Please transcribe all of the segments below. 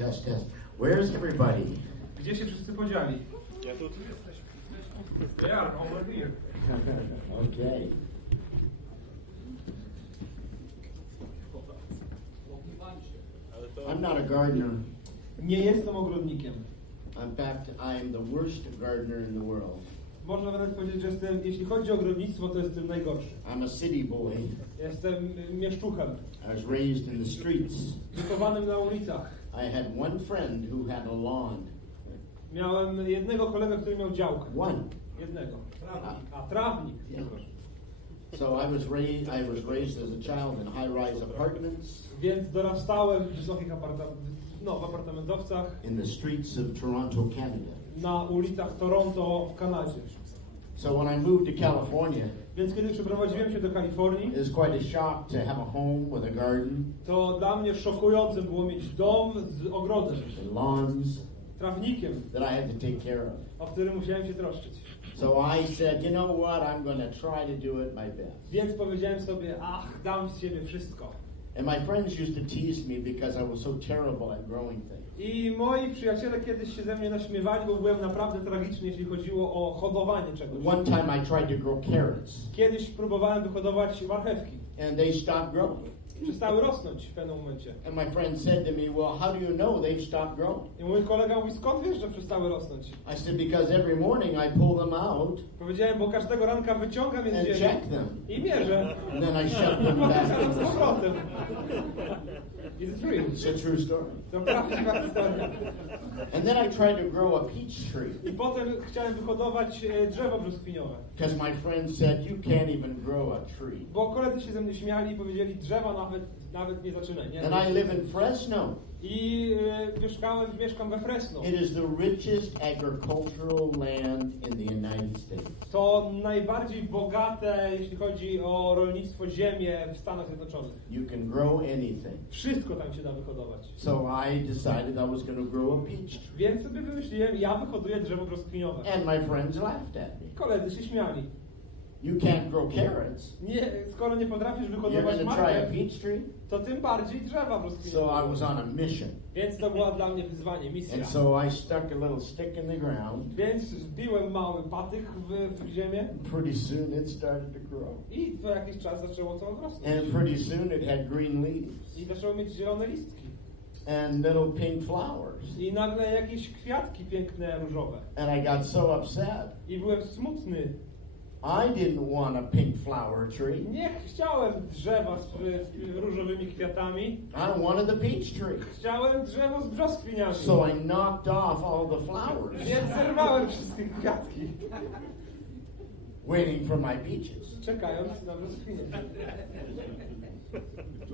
Test, test. Where's everybody? Gdzie się wszyscy podzieli? Ja tu jesteśmy. Yeah, over here. Okay. I'm not a gardener. Nie jestem ogrodnikiem. In fact, I'm the worst gardener in the world. Można nawet powiedzieć, że jestem, jeśli chodzi o ogrodnictwo, to jestem najgorszy. I'm a city boy. Jestem mieszczuchem. I was raised in the streets. Wychowanym na ulicach. I had one friend who had a lawn. Miałem jednego kolegę, który miał działkę. One. Jednego. Trawnik. Yeah. So I was raised as a child in high-rise apartments. Więc dorastałem w wysokich w apartamentowcach. In the streets of Toronto, Canada. Na ulicach Toronto w Kanadzie. So when I moved to California, więc kiedy przeprowadziłem się do Kalifornii, it was quite a shock to have a home with a garden. To dla mnie szokujące było mieć dom z ogrodem. And lawns. Trawnikiem. That I had to take care of. O którym musiałem się troszczyć. So I said, you know what, I'm going to try to do it my best. Więc powiedziałem sobie, dam z siebie wszystko. And my friends used to tease me because I was so terrible at growing things. I moi przyjaciele kiedyś się ze mnie naśmiewali, bo byłem naprawdę tragiczny, jeśli chodziło o hodowanie czegoś. One time I tried to grow carrots. Kiedyś próbowałem wyhodować marchewki. And they stopped growing. Przestały rosnąć w pewnym momencie. And my friend said to me, well, how do you know they've stopped growing? I mój kolega mówi, skąd wiesz, że przestały rosnąć? I said, because every morning I pull them out. Powiedziałem, bo każdego ranka wyciągam je z ziemi. Check them. I mierzę. And then I shut them back. Z powrotem. Is it true? It's a true story. To prawdziwa historia. And then I tried to grow a peach tree. I potem chciałem wyhodować drzewo brzoskwiniowe. Because my friend said, you can't even grow a tree. Bo koledzy się ze mnie śmiali i powiedzieli, drzewa nawet nie zaczynaj. Nie? And I live in Fresno. I mieszkam we Fresno. It is the richest agricultural land in the United States. To najbardziej bogate, jeśli chodzi o rolnictwo, ziemię w Stanach Zjednoczonych. You can grow anything. Wszystko tam się da wyhodować. So I decided I was going to grow a peach tree. Więc sobie wymyśliłem, ja wyhoduję drzewo brzoskwiniowe. And my friends laughed at me. Koledzy się śmiali. You can't grow carrots. Nie, skoro nie potrafisz You're wyhodować going to try a marchew, peach tree? to tym bardziej drzewa brzoskwiniowe. So I was on a mission. Więc to była dla mnie wyzwanie, misja. And so I stuck a little stick in the ground. Więc wbiłem mały patyk w ziemię. Pretty soon it started to grow. I po jakiś czas zaczęło to rosnąć. And pretty soon it had green leaves. I zaczęło mieć zielone listki. And little pink flowers. I nagle jakieś kwiatki piękne, różowe. And I got so upset. I byłem smutny. I didn't want a pink flower tree. Nie chciałem drzewa z różowymi kwiatami. I wanted the peach tree. Chciałem drzewo z brzoskwiniami. So I knocked off all the flowers. Więc zerwałem wszystkie kwiatki. Waiting for my peaches. Czekając na brzoskwinie.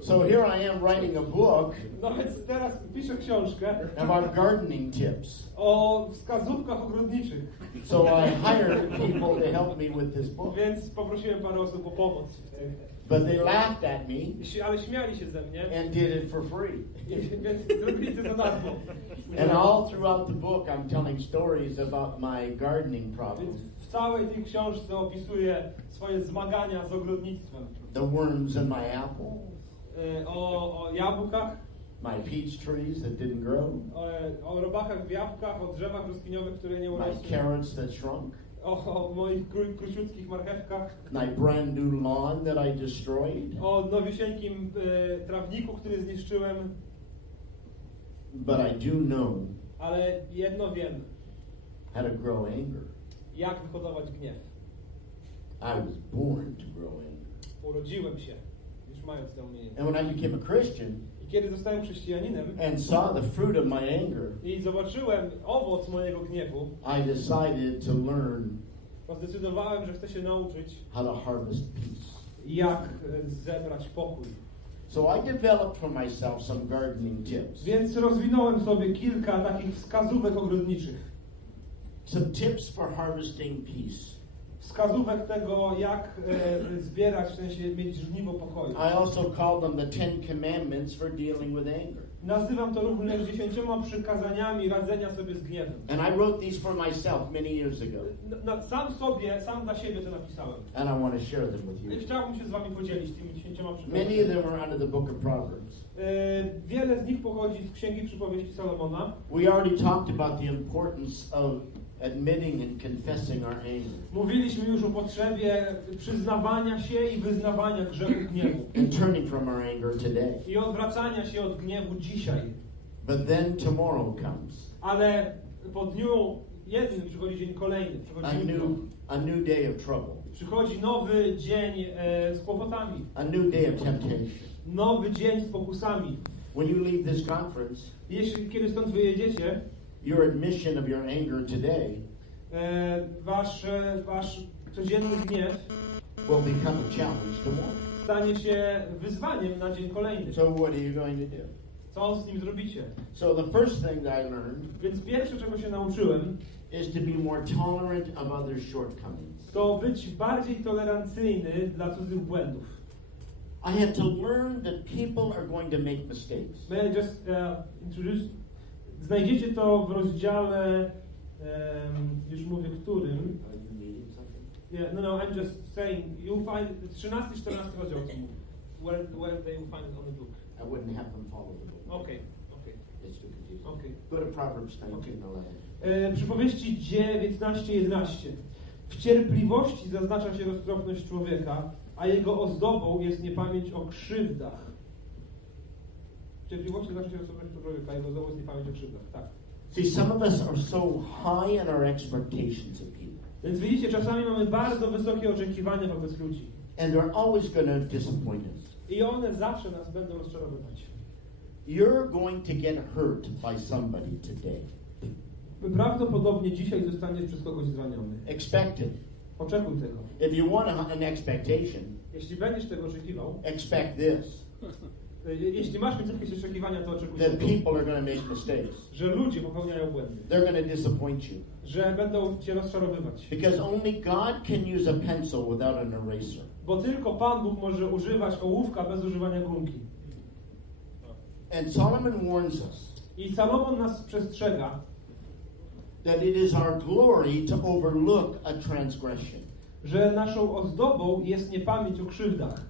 So here I am writing a book No więc teraz piszę książkę about gardening tips. o wskazówkach ogrodniczych. So I hired people to help me with this book. Więc poprosiłem parę osób o pomoc w tym. But they laughed at me Ale śmiali się ze mnie. and did it for free. Więc zrobili to za darmo. And all throughout the book I'm telling stories about my gardening Więc problems. w całej tej książce opisuję swoje zmagania z ogrodnictwem. The worms in my apple. O jabłkach. My peach trees that didn't grow. O robakach w jabłkach, o drzewach brzoskwiniowych, które nie My urosły. carrots that shrunk. O moich króciutkich marchewkach. My brand new lawn that I destroyed. O nowisieńkim trawniku, który zniszczyłem. But I do know Ale jedno wiem. how to grow anger. Jak wyhodować gniew. I was born to grow anger. Urodziłem się, już mając tę umiejętność. And when I became a Christian I kiedy zostałem chrześcijaninem and saw the fruit of my anger, i zobaczyłem owoc mojego gniewu, I decided to learn to zdecydowałem, że chcę się nauczyć, how to harvest peace. jak zebrać pokój. So I developed for myself some gardening tips. Więc rozwinąłem sobie kilka takich wskazówek ogrodniczych. Some tips for harvesting peace. Wskazówek tego, jak zbierać, w sensie mieć żniwo pokoju. I also call them the 10 commandments for dealing with anger. Nazywam to również 10 przykazaniami radzenia sobie z gniewem. And I wrote these for myself many years ago. Sam dla siebie to napisałem. And I want to share them with you. Chciałbym się z wami podzielić tymi 10 Many of przykazaniami. them are out of the book of Proverbs. Wiele z nich pochodzi z Księgi Przypowieści Salomona. We already talked about the importance of admitting and confessing our anger. Mówiliśmy już o potrzebie przyznawania się i wyznawania grzechu gniewu. And turning from our anger today. I odwracania się od gniewu dzisiaj. But then tomorrow comes. Ale po dniu jednym przychodzi dzień kolejny. A new day of trouble. Przychodzi nowy dzień z kłopotami. A new day of temptation. Nowy dzień z pokusami. When you leave this conference, Kiedy stąd wyjedziecie, your admission of your anger today wasz codzienny gniew will become a challenge tomorrow. stanie się wyzwaniem na dzień kolejny. So what are you going to do? Co z nim zrobicie? So the first thing that I learned Więc pierwsze, czego się nauczyłem, is to be more tolerant of others' shortcomings. to być bardziej tolerancyjny dla cudzych błędów. I had to learn that people are going to make mistakes. May I just introduce? Znajdziecie to w rozdziale, już mówię którym. Are you needing something? Yeah, no, I'm just saying, you'll find 13-14 rozdział to mówi. Where they will find it on the book. I wouldn't have them follow the book. Okay. It's too confusing. Okay. Go to Proverbs 19:11. Przypowieści 19:11. W cierpliwości zaznacza się roztropność człowieka, a jego ozdobą jest niepamięć o krzywdach. W cierpliwości zaznacza się roztropność człowieka, a jego ozdobą jest niepamięć o krzywdach. Tak. See, some of us are so high in our expectations of people. Więc widzicie, czasami mamy bardzo wysokie oczekiwania wobec ludzi. And they're always going to disappoint us. I one zawsze nas będą rozczarowywać. You're going to get hurt by somebody today. Prawdopodobnie dzisiaj zostaniesz przez kogoś zraniony. Expect it. Oczekuj tego. If you want an expectation, Jeśli będziesz tego oczekiwał, expect this. Jeśli masz mieć jakieś oczekiwania, to oczekuj That tego, people are going to make mistakes. że ludzie popełniają błędy, They're going to disappoint you. że będą cię rozczarowywać. Because only God can use a pencil without an eraser. Bo tylko Pan Bóg może używać ołówka bez używania gumki. And Solomon warns us I Salomon nas przestrzega, that it is our glory to overlook a transgression. że naszą ozdobą jest niepamięć o krzywdach.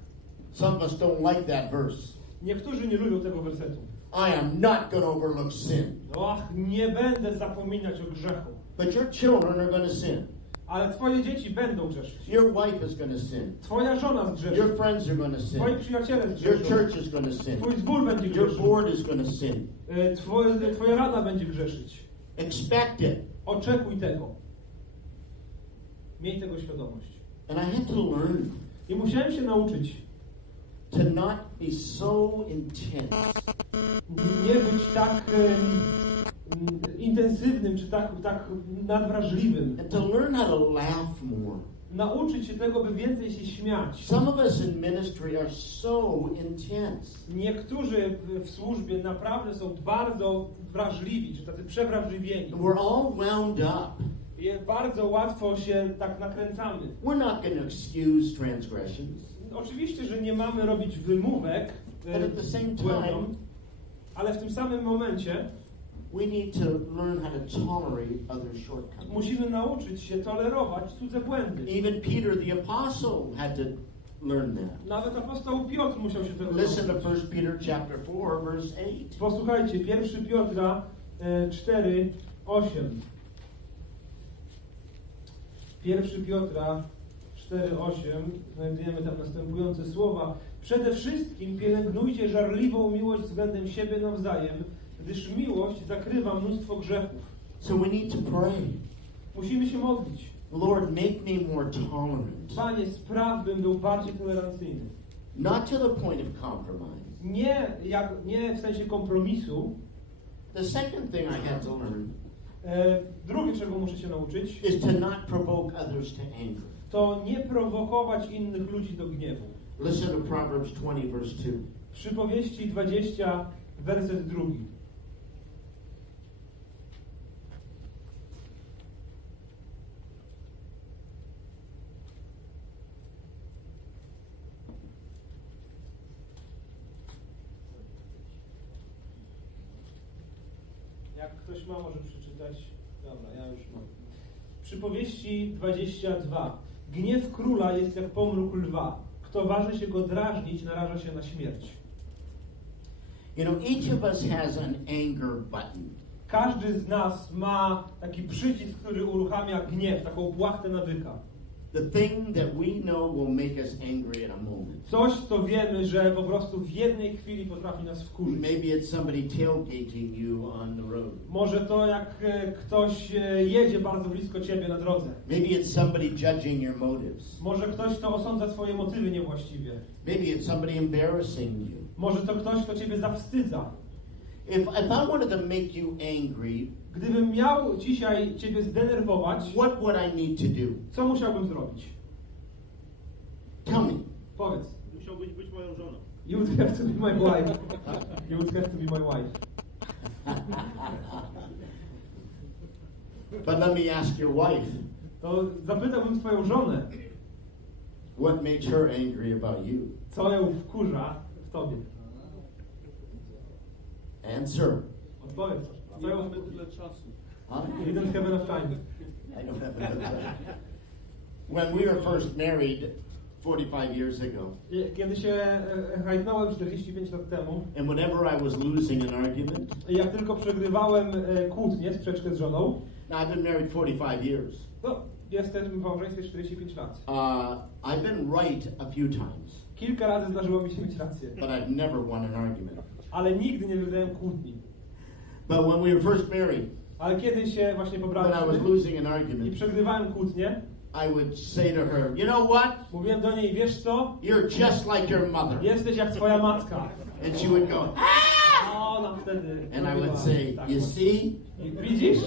Some of us don't like that verse. Niektórzy nie lubią tego wersetu. I am not going to overlook sin. Ach, nie będę zapominać o grzechu. But your children are going to sin. Ale twoje dzieci będą grzeszyć. Your wife is going to sin. Twoja żona zgrzeszy. Your friends are going to sin. Twoi przyjaciele Your zgrzeszą. church is going to sin. Twój zbór będzie Your grzeszył. board is going to sin. Twoja rada będzie grzeszyć. Expect it. Oczekuj tego. Miej tego świadomość. And I had to learn I musiałem się nauczyć to not be so intense. nie być tak intensywnym, czy tak nadwrażliwym. And to learn how to laugh more. Nauczyć się tego, by więcej się śmiać. Some of us in ministry are so intense. Niektórzy w służbie naprawdę są bardzo wrażliwi, czy tacy przewrażliwieni. We're all wound up. I bardzo łatwo się tak nakręcamy. We're not going to excuse transgressions. Oczywiście, że nie mamy robić wymówek But at the same błędom, time, ale w tym samym momencie we need to learn how to tolerate other shortcomings. musimy nauczyć się tolerować cudze błędy. Even Peter the apostle had to learn that. Nawet apostoł Piotr musiał się tego Listen to nauczyć. 1 Peter chapter 4 verse 8. Posłuchajcie, 1 Piotra 4:8. 1 Piotra 4:8 znajdujemy tam następujące słowa. Przede wszystkim pielęgnujcie żarliwą miłość względem siebie nawzajem, gdyż miłość zakrywa mnóstwo grzechów. So we need to pray. Musimy się modlić. Lord, make me more tolerant. Panie, spraw, bym był bardziej tolerancyjny. Not to the point of compromise. Nie w sensie kompromisu. The second thing I had to learn Drugie, czego muszę się nauczyć, is to not provoke others to anger. to nie prowokować innych ludzi do gniewu. Listen to Proverbs 20 verse 2. Przypowieści 20, werset 2. Jak ktoś ma, może przeczytać. Dobra, ja już mam. Przypowieści 22. Gniew króla jest jak pomruk lwa. Kto waży się go drażnić, naraża się na śmierć. You know, each of us has an anger button. Każdy z nas ma taki przycisk, który uruchamia gniew, taką płachtę na byka. The thing that we know will make us angry in a moment. Coś, co wiemy, że po prostu w jednej chwili potrafi nas wkurzyć. Maybe it's somebody tailgating you on the road. Może to, jak ktoś jedzie bardzo blisko ciebie na drodze. Maybe it's somebody judging your motives. Może ktoś, kto osądza twoje motywy niewłaściwie. Maybe it's somebody embarrassing you. Może to ktoś, kto ciebie zawstydza. If I wanted to make you angry, Gdybym miał dzisiaj ciebie zdenerwować, what would I need to do? co musiałbym zrobić? Tell me. Powiedz. Musiałbyś być moją żoną. You would have to be my wife. You would have to be my wife. But let me ask your wife, To zapytałbym twoją żonę, what makes her angry about you? co ją wkurza w tobie. Answer. Odpowiedz. Co Nie ją mamy wkurza? tyle czasu. Huh? You don't have enough time. I don't have enough time. When we were first married 45 years ago, Kiedy się hajtnąłem 45 lat temu, and whenever I was losing an argument, jak tylko przegrywałem kłótnię, sprzeczkę z żoną, now I've been married 45 years. no, jestem w małżeństwie 45 lat. I've been right a few times, Kilka razy zdarzyło mi się mieć rację, but I've never won an argument. ale nigdy nie wygrałem kłótni. But when we were first married, Ale kiedy się właśnie when I was pobraliśmy losing an i argument, przegrywałem kłótnię, I would say to her, you know what? mówiłem do niej, wiesz co? You're just like your mother. Jesteś jak twoja matka. And she would go, ah! A ona wtedy And I robiła would say, tak you właśnie. see? I widzisz?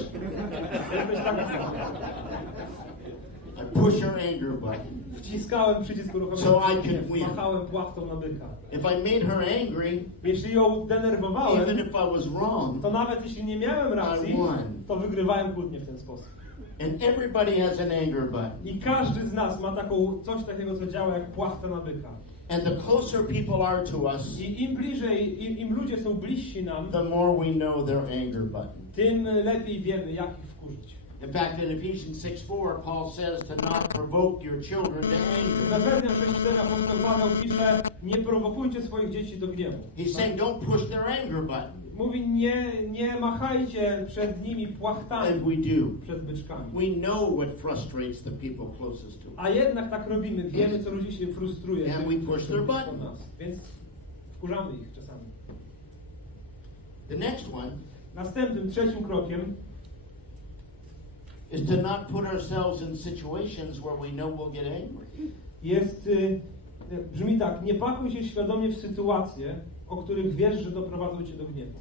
Jesteś taka sama. I push her anger button. Wciskałem przycisk So I uruchomienia, could win. machałem płachtą na byka. If I made her angry, Jeśli ją denerwowałem, even if I was wrong, to nawet jeśli nie miałem racji, I won. to wygrywałem kłótnię w ten sposób. and everybody has an anger button. I każdy z nas ma coś takiego, co działa jak płachta na byka. And the closer people are to us, I im bliżej, im ludzie są bliżsi nam, the more we know their anger button. tym lepiej wiemy, jak ich wkurzyć. In fact, in Ephesians 6:4, Paul says to not provoke your children to W anger. Efezjan 6:4 apostoł Paweł pisze, nie prowokujcie swoich dzieci do gniewu. He's saying don't push their anger button. Mówi, nie machajcie przed nimi płachtami, And we do. przed byczkami. We know what frustrates the people closest to us. A jednak tak robimy, wiemy, co ludzi się frustruje. And we push their button. Nas, więc wkurzamy ich czasami. The next one Następnym, trzecim krokiem is to not put ourselves in situations where we know we'll get angry. jest, brzmi tak, nie pakuj się świadomie w sytuacje, o których wiesz, że doprowadzą cię do gniewu.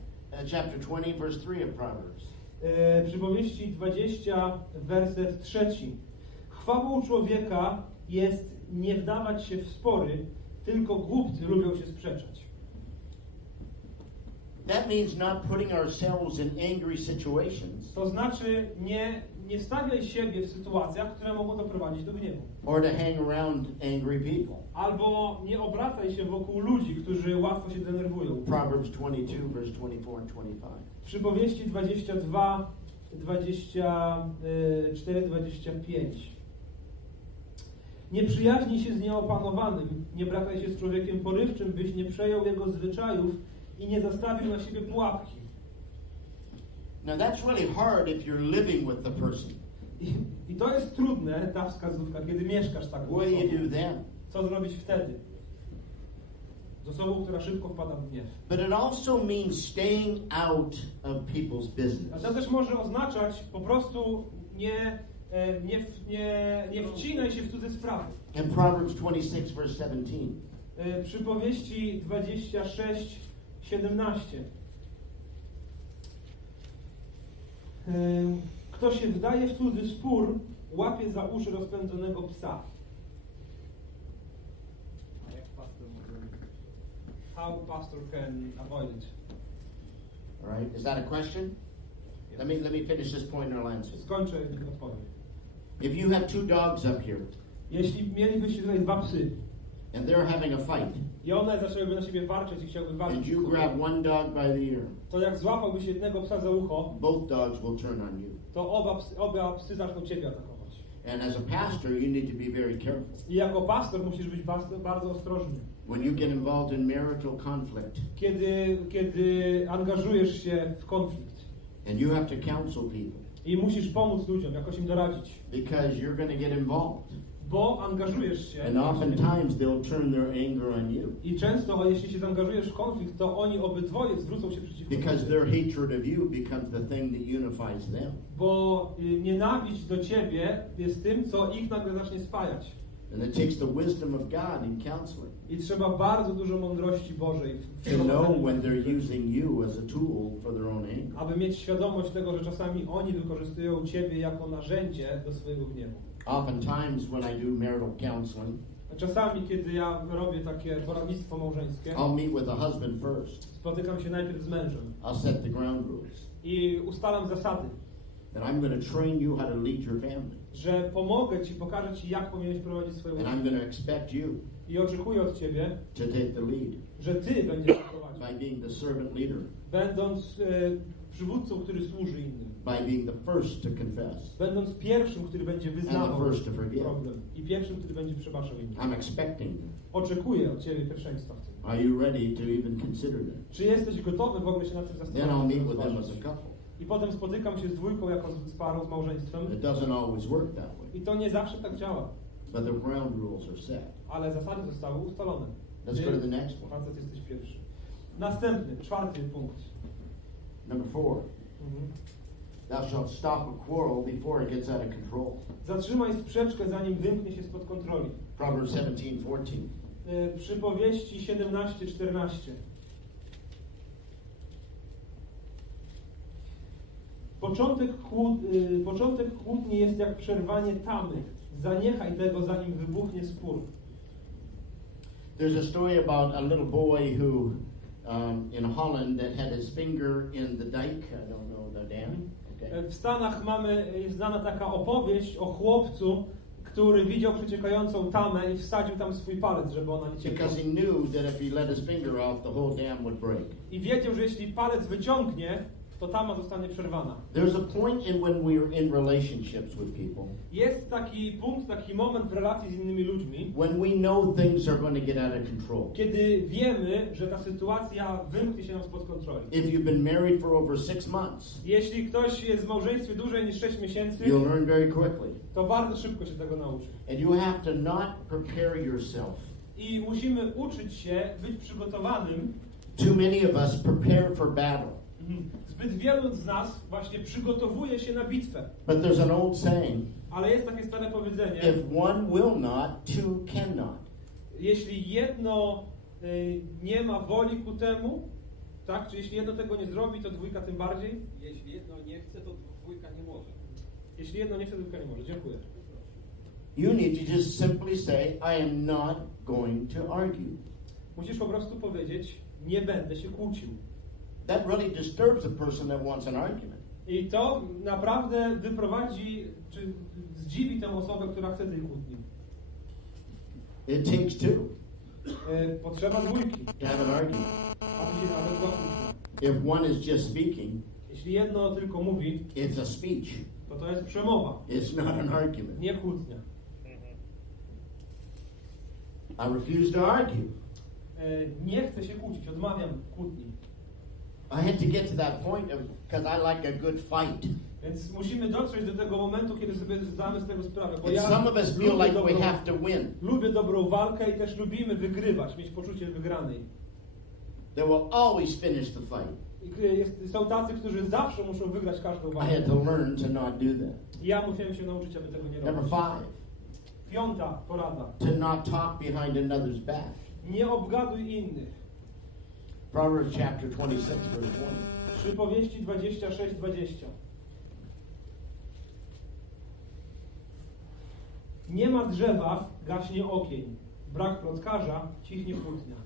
Chapter 20, verse 3 of Proverbs. Przypowieści 20, werset 3. Chwałą człowieka jest nie wdawać się w spory, tylko głupcy lubią się sprzeczać. That means not putting ourselves in angry situations To znaczy nie stawiaj siebie w sytuacjach, które mogą doprowadzić do gniewu. or to hang around angry people. Albo nie obracaj się wokół ludzi, którzy łatwo się denerwują. Proverbs 22, verse 24 and 25. Przypowieści 22, 24, 25. Nie przyjaźnij się z nieopanowanym, nie brataj się z człowiekiem porywczym, byś nie przejął jego zwyczajów i nie zastawił na siebie pułapki. Now that's really hard if you're living with the person. I to jest trudne, ta wskazówka, kiedy mieszkasz taką What do you osobą. do then? Co zrobić wtedy? Z osobą, która szybko wpada w gniew. But it also means staying out of people's A business. to też może oznaczać po prostu nie wcinaj się w cudze sprawy. In Proverbs 26, verse 17. Przypowieści 26, 17. Kto się wdaje w cudzy spór, łapie za uszy rozpędzonego psa. A jak pastor może... How pastor can avoid it? All right, is that a question? Let me finish this point and I'll answer. Skończę i odpowiem. If you have two dogs up here Jeśli mielibyście tutaj dwa psy and they're having a fight, i one zaczęłyby na siebie warczeć i chciałyby and walczyć, you grab one dog by the ear, to jak złapałbyś jednego psa za ucho, both dogs will turn on you. to oba psy zaczną ciebie atakować. And as a pastor, you need to be very careful. I jako pastor musisz być bardzo, bardzo ostrożny. When you get involved in marital conflict, kiedy angażujesz się w konflikt and you have to counsel people, i musisz pomóc ludziom, jakoś im doradzić, because you're going to get involved. bo angażujesz się And oftentimes they'll turn their anger on you. i często, jeśli się zaangażujesz w konflikt, to oni obydwoje zwrócą się przeciwko Because tobie. their hatred of you becomes the thing that unifies them. Bo nienawiść do ciebie jest tym, co ich nagle zacznie spajać. And it takes the wisdom of God in counseling I trzeba bardzo dużo mądrości Bożej w to know prowadzeniu when they're konfliktu, using you as a tool for their own anger. aby mieć świadomość tego, że czasami oni wykorzystują ciebie jako narzędzie do swojego gniewu. Oftentimes when I do marital counseling, Czasami, kiedy ja robię takie poradnictwo małżeńskie, I'll meet with the husband first. spotykam się najpierw z mężem I'll set the ground rules. i ustalam zasady, That I'm going to train you how to lead your family. że pomogę ci, pokażę ci, jak powinieneś prowadzić swoją And I'm rodzinę. going to expect you I oczekuję od ciebie, to take the lead że ty będziesz prowadzić, by being the servant leader, będąc przywódcą, który służy innym, by being the first to confess, będąc pierwszym, który będzie and wyznawał the first to forgive. problem i pierwszym, który będzie przebaczał innym. I'm expecting you. Oczekuję od ciebie pierwszeństwa w tym. Are you ready to even consider that? Czy jesteś gotowy w ogóle się nad tym Then I'll zastanowić? meet with them as rozważyć? a couple. I potem spotykam się z dwójką jako z parą, z małżeństwem. It doesn't always work that way, I to nie zawsze tak działa. but the ground rules are set. Ale zasady zostały ustalone. Let's go to the next one. Facet jesteś pierwszy. Następny, czwarty punkt. Number 4. Thou shalt stop a quarrel before it gets out of control. Zatrzymaj sprzeczkę, zanim wymknie się spod kontroli. Proverbs 17:14. Przypowieści 17:14. Początek kłótni jest jak przerwanie tamy. Zaniechaj tego, zanim wybuchnie spór. There's a story about a little boy who, in Holland, that had his finger in the dike. I don't know the dam. Okay. W Stanach jest znana taka opowieść o chłopcu, który widział przeciekającą tamę i wsadził tam swój palec, żeby ona nie ciekła. Because he knew that if he let his finger off, the whole dam would break. I wiedział, że jeśli palec wyciągnie, to tama zostanie przerwana. There's a point in when we're in relationships with people, Jest taki punkt, taki moment w relacji z innymi ludźmi, when we know things are going to get out of control. kiedy wiemy, że ta sytuacja wymknie się nam spod kontroli. If you've been married for over 6 months, Jeśli ktoś jest w małżeństwie dłużej niż 6 miesięcy, you'll learn very quickly. to bardzo szybko się tego nauczy. And you have to not prepare yourself. I musimy uczyć się być przygotowanym. Too many of us prepare for battle. Zbyt wielu z nas właśnie przygotowuje się na bitwę. But there's an old saying, Ale jest takie stare powiedzenie, if one will not, two cannot. jeśli jedno nie ma woli ku temu, tak? Czy jeśli jedno tego nie zrobi, to dwójka tym bardziej? Jeśli jedno nie chce, to dwójka nie może. Jeśli jedno nie chce, dwójka nie może. Dziękuję. You need to just simply say, I am not going to argue. Musisz po prostu powiedzieć, nie będę się kłócił. That really disturbs a person that wants an argument. I to naprawdę wyprowadzi, czy zdziwi tę osobę, która chce tej kłótni. It takes two Potrzeba dwójki, to have an argument. aby się nawet była kłótnia. If one is just speaking, Jeśli jedno tylko mówi, it's a speech. to jest przemowa, It's not an argument. nie kłótnia. I refuse to argue. Nie chcę się kłócić, odmawiam kłótni. I had to get to that point because I like a good fight. Więc musimy dotrzeć do tego momentu, kiedy sobie zdamy z tego sprawę. Bo And ja some of us feel like we have to win. lubię dobrą walkę i też lubimy wygrywać, mieć poczucie wygranej. They will always finish the fight. I są tacy, którzy zawsze muszą wygrać każdą I walkę. had to learn to not do that. Ja musiałem się nauczyć, aby tego nie Number robić. 5, Piąta porada. to not talk behind another's back. Nie obgaduj innych. Proverbs chapter 26, verse 20. Przypowieści 26:20. Nie ma drzewa, gaśnie ogień. Brak plotkarza, cichnie kłótnia.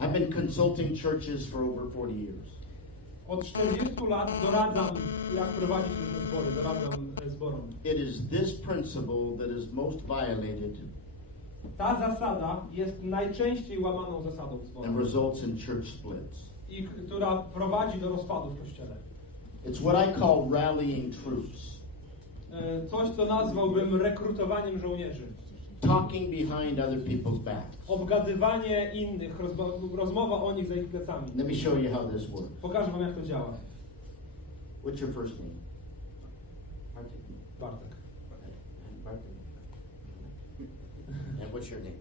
I've been consulting churches for over 40 years. Od 40 lat doradzam, jak prowadzić różne zbory, doradzam zborom. It is this principle that is most violated Ta zasada jest najczęściej łamaną zasadą w zborze and results in church splits. i która prowadzi do rozpadu w Kościele. It's what I call rallying troops. Coś, co nazwałbym rekrutowaniem żołnierzy. Talking behind other people's backs. Obgadywanie innych, rozmowa o nich za ich plecami. Let me show you how this works. Pokażę wam, jak to działa. What's your first name? Bartek. Bartek. And what's your name?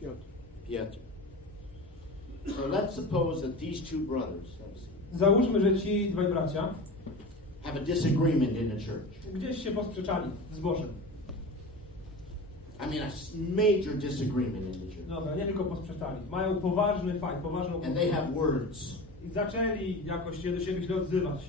Piotr. Piotr. So let's suppose that these two brothers Załóżmy, że ci dwaj bracia have a disagreement in the church. gdzieś się posprzeczali w zborze. I mean, a major disagreement in the church. Dobra, nie tylko posprzeczali. Mają poważny fight, poważną And they have words. I zaczęli jakoś się do siebie źle odzywać.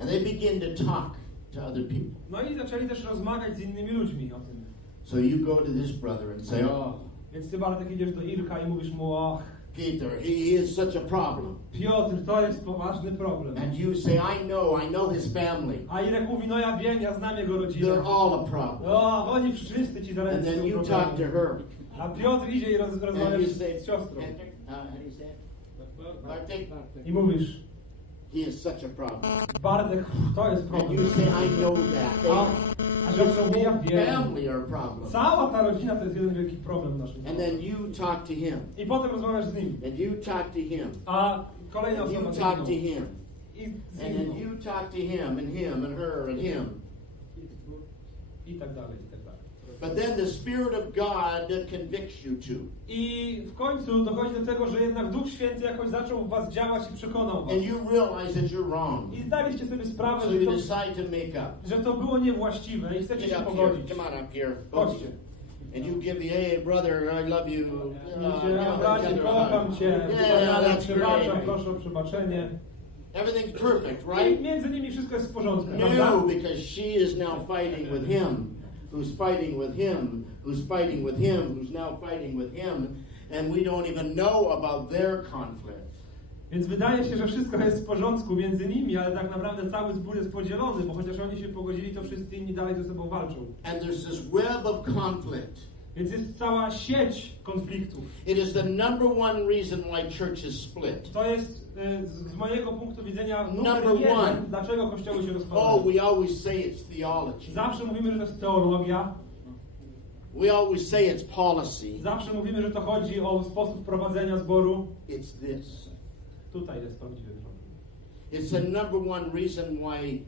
And they begin to talk to other people. No i zaczęli też rozmawiać z innymi ludźmi o tym. So you go to this brother and say, oh, Więc ty, Bartek, idziesz do Irka i mówisz mu, ach, Peter, he is such a problem. Piotr, to jest poważny problem. And you say, I know his family. A Irek mówi, no ja wiem, ja znam jego rodzinę. They're all a problem. O, oni wszyscy ci And zależy then z you tym talk to problemem. her. A Piotr idzie i rozmawia And you z say, siostrą. how do you say it? Bartek, I mówisz, he is such a problem. Bartek, to jest And problem. you say, I know that. A siostra mówi, ja The wiem. family are a problem. Cała ta rodzina to jest jeden wielki problem naszym. And then you talk to him. I potem rozmawiasz z nim. And you talk to him. A kolejna And you osoba talk z to inną. him. I z And then inną. you talk to him and her and him. I tak dalej, i tak dalej. But then the Spirit of God convicts you to. I w końcu dochodzi do tego, że jednak Duch Święty jakoś zaczął w was działać i przekonał was. And you realize that you're wrong. I zdaliście sobie sprawę, So że you to, decide to make up. że to było niewłaściwe i chcecie Get się up pogodzić. here. Come on up here. Chodźcie. And you give me, hey brother, I love you. Mówicie, bracie, kocham cię, Yeah, that's przebaczam, great. proszę o przebaczenie. Everything's perfect, I right? między nimi wszystko jest w porządku, No, prawda? because she is now fighting with him, who's fighting with him, who's fighting with him, who's now fighting with him, and we don't even know about their conflict. Więc wydaje się, że wszystko jest w porządku między nimi, ale tak naprawdę cały zbór jest podzielony, bo chociaż oni się pogodzili, to wszyscy inni dalej ze sobą walczą. And there's this web of conflict. Więc jest cała sieć konfliktów. It is the number one reason why church is split. To jest z mojego punktu widzenia numer Number jeden, one. dlaczego kościoły się Oh, rozpadają. we always say it's theology. Zawsze mówimy, że to jest teologia. We always say it's policy. Zawsze mówimy, że to chodzi o sposób prowadzenia zboru. It's this. Tutaj jest prawdziwy problem. It's the number one reason why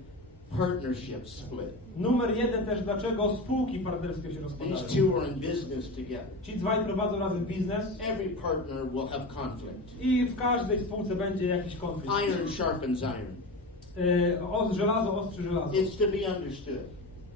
partnerships split. Numer jeden też, dlaczego spółki partnerskie się rozpadają. These two are in business together. Ci dwaj prowadzą razem biznes Every partner will have conflict. i w każdej spółce będzie jakiś konflikt. Iron sharpens iron. Żelazo ostrzy żelazo. It's to be understood.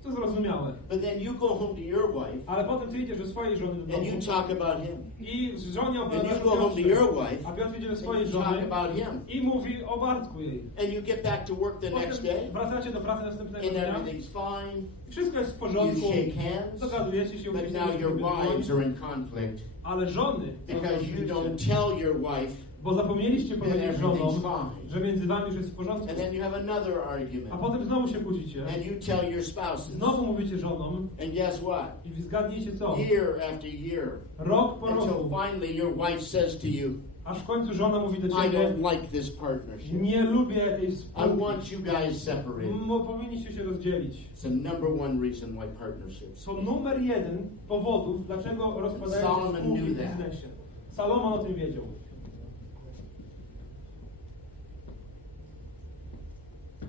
To zrozumiałe. But then you go home to your wife Ale potem ty idziesz do swojej żony do and domu you talk about him. i z żonie And opowiadasz you go home o to Piotrze, your wife a Piotr idzie do and swojej you talk żony about him. i mówi o Bartku jej. And you get back to work the next day Potem wracacie do pracy następnego and dnia. everything's fine. Wszystko jest w You porządku. shake hands. Dogadujecie się, But umiecie now sobie your dłoń. wives are in conflict Ale żony, because you don't tell your wife, bo zapomnieliście then powiedzieć everything's żonom, fine. że między wami już jest w porządku. And then you have another argument. A potem znowu się kłócicie. And you tell your spouses. Znowu mówicie żonom And guess what? i zgadnijcie co? Year after year. Rok po Until roku. finally your wife says to you, Aż w końcu żona mówi do I ciebie, don't like this partnership. nie lubię tej I spółki. want you guys separated. Powinniście się rozdzielić. It's the number one reason why partnerships. To numer jeden powodów, dlaczego rozpadają się Solomon spółki knew w that. biznesie. Salomon o tym wiedział.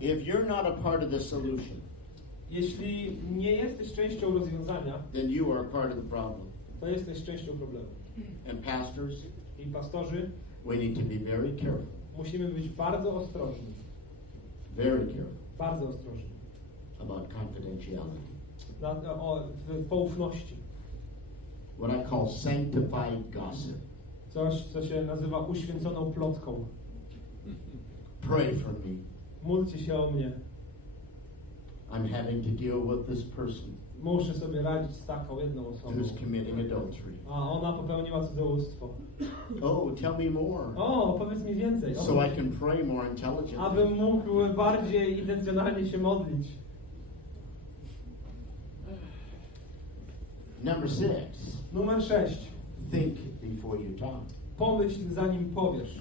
If you're not a part of the solution, Jeśli nie jesteś częścią rozwiązania, then you are a part of the problem. to jesteś częścią problemu. And pastors, I pastorzy, we need to be very careful. musimy być bardzo ostrożni. Very careful Bardzo ostrożni. about confidentiality. W poufności. What I call sanctified gossip. Coś, co się nazywa uświęconą plotką. Pray for me. Módlcie się o mnie. I'm having to deal with this person Muszę sobie radzić z taką jedną osobą. who's committing adultery. A ona popełniła cudzołóstwo. Oh, tell me more. O, powiedz mi więcej. O, So I can pray more intelligently. abym mógł bardziej intencjonalnie się modlić. Number 6. Numer 6. Think before you talk. Pomyśl zanim powiesz.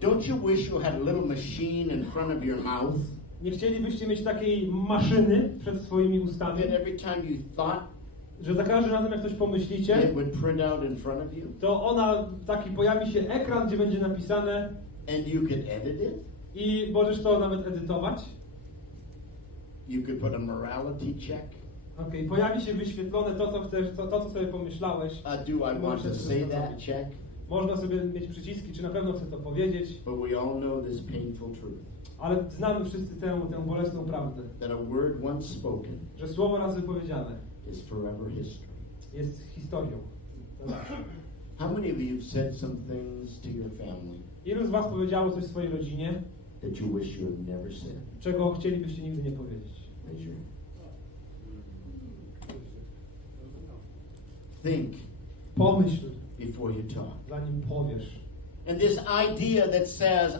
Don't you wish you had a little machine in front of your mouth Nie chcielibyście mieć takiej maszyny przed swoimi ustami, that every time you thought, że za każdym razem jak coś pomyślicie, it would print out in front of you to pojawi się ekran, gdzie będzie napisane and you could edit it? i możesz to nawet edytować. You could put a morality check. Okay, pojawi się wyświetlone to, co chcesz, to, co sobie pomyślałeś. Do I want to say that check? Można sobie mieć przyciski, czy na pewno chcę to powiedzieć. But we all know this painful truth. Ale znamy wszyscy tę bolesną prawdę. That a word once spoken Że słowo raz wypowiedziane is forever history. jest historią. How many of you have said some things to your family Ilu z was powiedziało coś swojej rodzinie, that you wish you had never said? czego chcielibyście nigdy nie powiedzieć? Raise your hand. Think Pomyśl, before you talk. zanim powiesz. And this idea that says,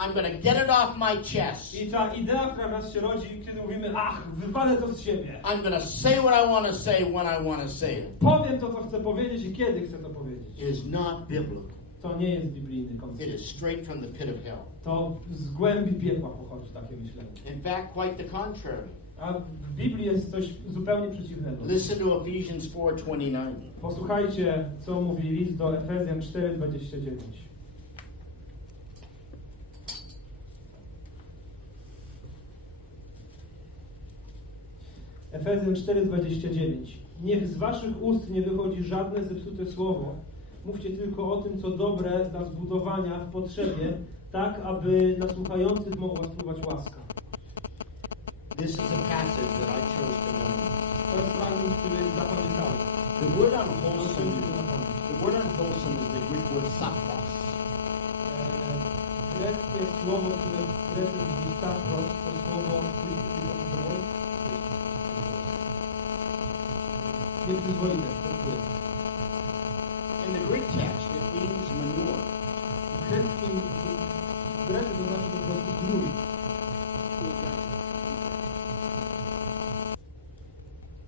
I'm going to get it off my chest. I ta idea, która w nas się rodzi, kiedy mówimy, wywalę to z siebie. I'm going to say what I want to say when I want to say it. Powiem to, co chcę powiedzieć i kiedy chcę to powiedzieć. It is not biblical. To nie jest biblijny It koncept. is straight from the pit of hell. To z głębi piekła pochodzi takie myślenie. In fact, quite the contrary. A w Biblii jest coś zupełnie przeciwnego. Listen to Ephesians 4:29. Posłuchajcie, co mówi list do Efezjan 4:29. Efezjan 4:29. Niech z waszych ust nie wychodzi żadne zepsute słowo. Mówcie tylko o tym, co dobre dla zbudowania w potrzebie, tak aby na słuchających mogła spływać łaska. This is a passage that I chose to memorize. To jest fragment, który zapamiętałem. The word unwholesome is the Greek word sapros. Greckie słowo, które w Grecji brzmi sapros, to słowo nieprzyzwoite. In the Greek text, it means manure. W greckim, w Grecji to znaczy po prostu gnój.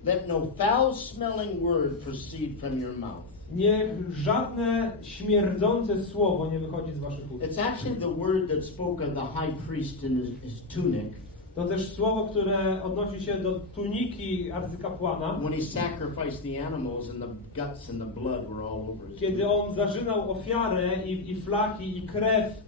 Let no foul-smelling word proceed from your mouth. Niech żadne śmierdzące słowo nie wychodzi z waszych ust. It's actually the word that spoke of the high priest in his tunic. To też słowo, które odnosi się do tuniki arcykapłana. When he sacrificed the animals and the guts and the blood were all over his. Kiedy on zarzynał ofiarę i flaki i krew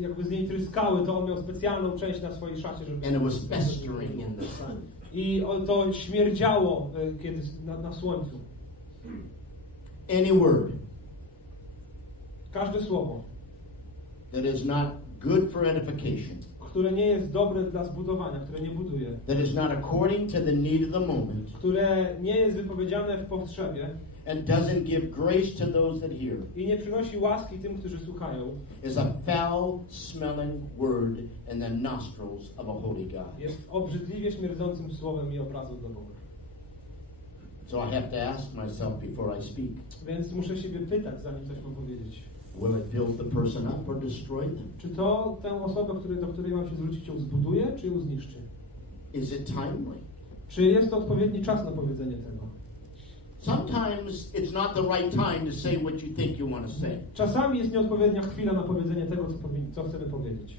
jakby z niej tryskały, to on miał specjalną część na swojej szacie, żeby... And it was festering in the sun. I to śmierdziało kiedy na słońcu. Any word Każde słowo, that is not good for edification, które nie jest dobre dla zbudowania, które nie buduje, that is not according to the need of the moment, które nie jest wypowiedziane w potrzebie and doesn't give grace to those that hear, i nie przynosi łaski tym, którzy słuchają, is a foul-smelling word in the nostrils of a holy God. jest obrzydliwie śmierdzącym słowem i obrazą dla Boga. So I have to ask myself before I speak, Więc muszę siebie pytać, zanim coś mam powiedzieć. will it build the person up or destroy them? Czy to tę osobę, do której mam się zwrócić, ją zbuduje, czy ją zniszczy? Is it timely? Czy jest to odpowiedni czas na powiedzenie tego? Sometimes it's not the right time to say what you think you want to say. Czasami jest nieodpowiednia chwila na powiedzenie tego, co chcemy powiedzieć.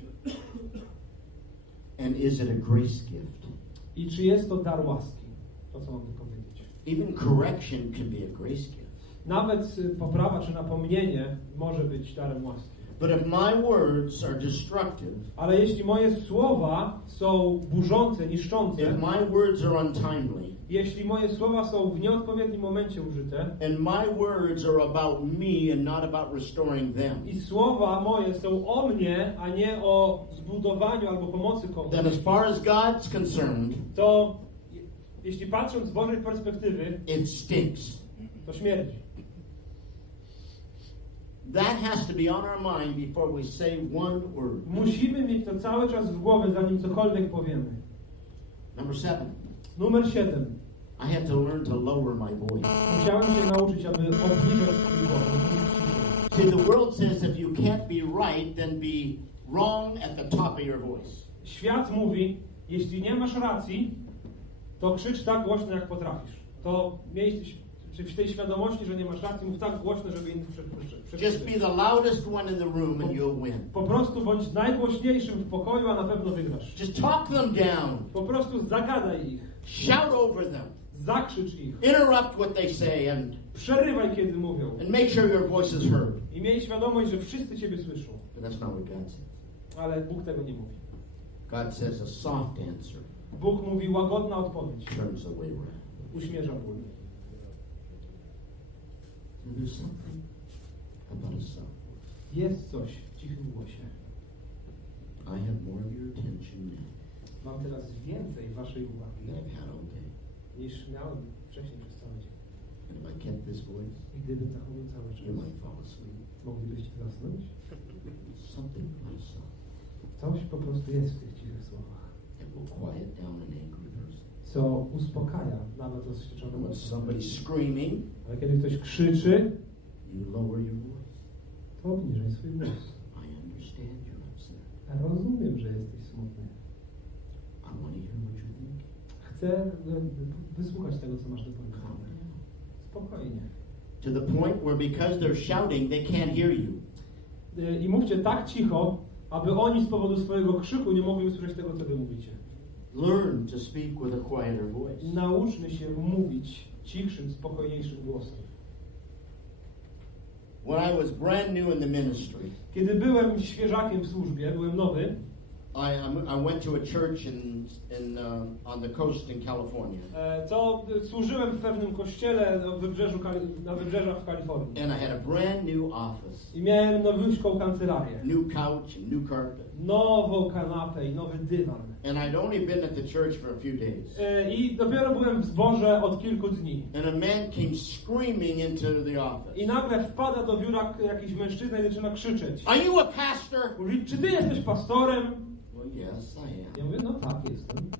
And is it a grace gift? I czy jest to dar łaski, to co mam powiedzieć? Even correction can be a grace gift. Nawet poprawa czy napomnienie może być darem łaski. But if my words are destructive, Ale jeśli moje słowa są burzące, niszczące, if my words are untimely, jeśli moje słowa są w nieodpowiednim momencie użyte and my words are about me and not about restoring them, i słowa moje są o mnie, a nie o zbudowaniu albo pomocy komuś, then as far as God's concerned, to jeśli patrząc z Bożej perspektywy, it stinks. to śmierdzi. That has to be on our mind before we say one word. Musimy mieć to cały czas w głowie, zanim cokolwiek powiemy. Number 7. Numer 7. I had to learn to lower my voice. Musiałem się nauczyć, aby obniżać swój głos. See, the world says if you can't be right, then be wrong at the top of your voice. Świat mówi, jeśli nie masz racji, to krzycz tak głośno, jak potrafisz. To czy w tej świadomości, że nie masz racji, mów tak głośno, żeby innych Just przekonać. be the loudest one in the room and you'll win. Po prostu bądź najgłośniejszym w pokoju, a na pewno wygrasz. Just talk them down. Po prostu zagadaj ich. Shout over them. Zakrzycz ich. Interrupt what they say and Przerywaj, kiedy mówią. make sure your voice is heard. I miej świadomość, że wszyscy Ciebie słyszą. But that's not what God says. Ale Bóg tego nie mówi. God says a soft answer Bóg mówi łagodna odpowiedź. turns away wrath. Uśmierza ból. And there's something about a soft voice. Jest coś w cichym głosie. I have more of your attention now Mam teraz więcej Waszej uwagi than I've had all day. niż miałem wcześniej przez cały dzień. And if I kept this voice, I gdybym tak mówił cały you czas, might fall asleep. moglibyście zasnąć? Something about a soft Coś po prostu jest w tych cichych słowach, that will quiet down an angry person. co uspokaja nawet And rozwścieczoną when osobę. somebody's screaming, Ale kiedy ktoś krzyczy, you lower your voice. to obniżaj swój głos. I understand you're upset. Rozumiem, że jesteś smutny. I want to hear what you're thinking. Chcę wysłuchać tego, co masz do Calm powiedzenia. down. Spokojnie. To the point where because they're shouting, they can't hear you. I mówcie tak cicho, aby oni z powodu swojego krzyku nie mogli usłyszeć tego, co wy mówicie. Learn to speak with a quieter voice. Nauczmy się mówić cichszym, spokojniejszym głosem. When I was brand new in the ministry, Kiedy byłem świeżakiem w służbie, byłem nowy, I went to a church on the coast in California. to służyłem w pewnym kościele na wybrzeżach w Kalifornii. And I had a brand new office. I miałem nowiuśką kancelarię. New couch and new carpet. Nową kanapę i nowy dywan. And I'd only been at the church for a few days. I dopiero byłem w zborze od kilku dni. And a man came screaming into the office. I nagle wpada do biura jakiś mężczyzna i zaczyna krzyczeć. Are you a pastor? Mówi, czy ty jesteś pastorem? Well, yes, I am. Ja mówię, no tak, jestem.